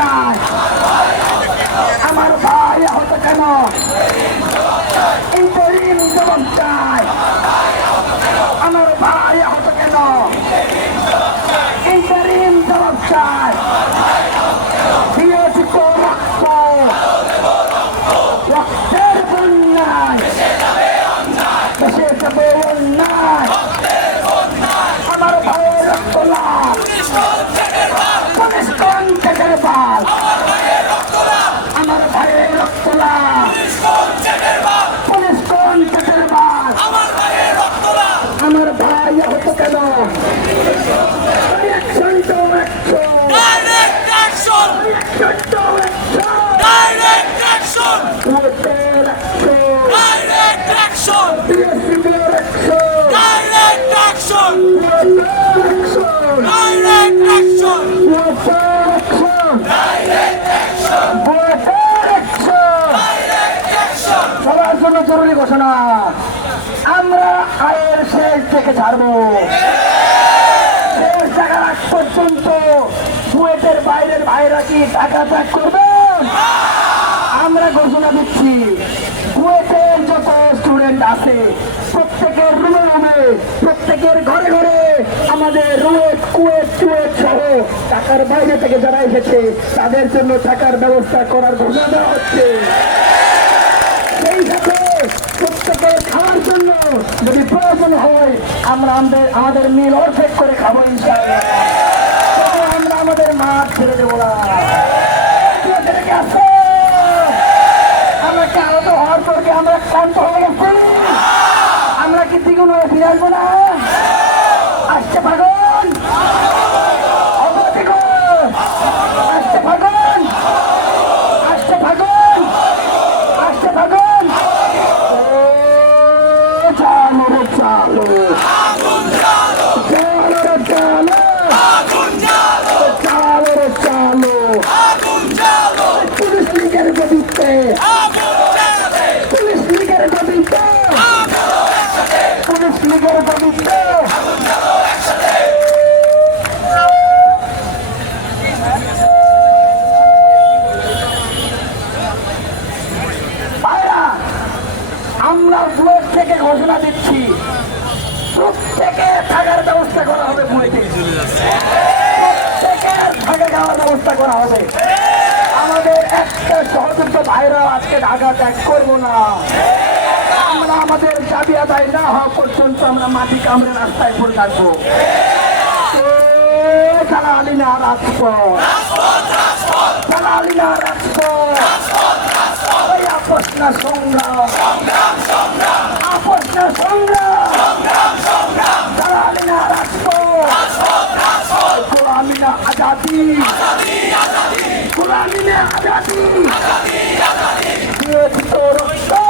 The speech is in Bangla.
চায় আমার ভাই আহত কেন? ইন্টারিম জবাব চায় আমার ভাই আহত কেন? ইন্টারিম জবাব চায় অ্যাকশন সবার জন্য জরুরি ঘোষণা আমরা আয়ের শেষ থেকে ছাড়বো। শেষ জায়গার আগ পর্যন্ত কুয়েতের বাইরের ভাইরা কি টাকা ত্যাগ করবেন আমরা ঘোষণা দিচ্ছি, কুয়েতের যত স্টুডেন্ট আছে, প্রত্যেকের রুমে রুমে, প্রত্যেকের ঘরে ঘরে আমাদের রুয়েট, কুয়েত টুয়েট সহ টাকার বাইরে থেকে যারা এসেছে, তাদের জন্য টাকার ব্যবস্থা করার ঘোষণা দেওয়া হচ্ছে। সেই সাথে প্রত্যেকের যদি প্রয়োজন হয়, আমরা আমাদের আমাদের মিল অর্ধেক করে খাব আমরা আমাদের মাঠ ছেড়ে দেবো না। আমরা কি আহত হওয়ার পর আমরা ক্লান্ত হয়ে গেছি? আমরা কি দ্বিগুণ হয়ে ফিরে আসব না? আমরা ব্লক থেকে ঘোষণা দিচ্ছি, প্রত্যেকে থাকার ব্যবস্থা করা হবে বুয়েটে প্রত্যেকের থাকা খাওয়ার ব্যবস্থা করা হবে। আমাদের একটা সহযোগ্য ভাইরা আজকে ঢাকা ত্যাগ করব না। আমরা আমাদের দাবি আদায় না হওয়া পর্যন্ত আমরা মাটি কামড়ে রাস্তায় পড়ে থাকব। খেলা আলি না রাজপথ। খেলা আলি না না সংগ্রাম আপদ না সংগ্রাম আলি না রাজপথ গোলামি না আজাদি গোলামি না আজাদি দিয়েছি তো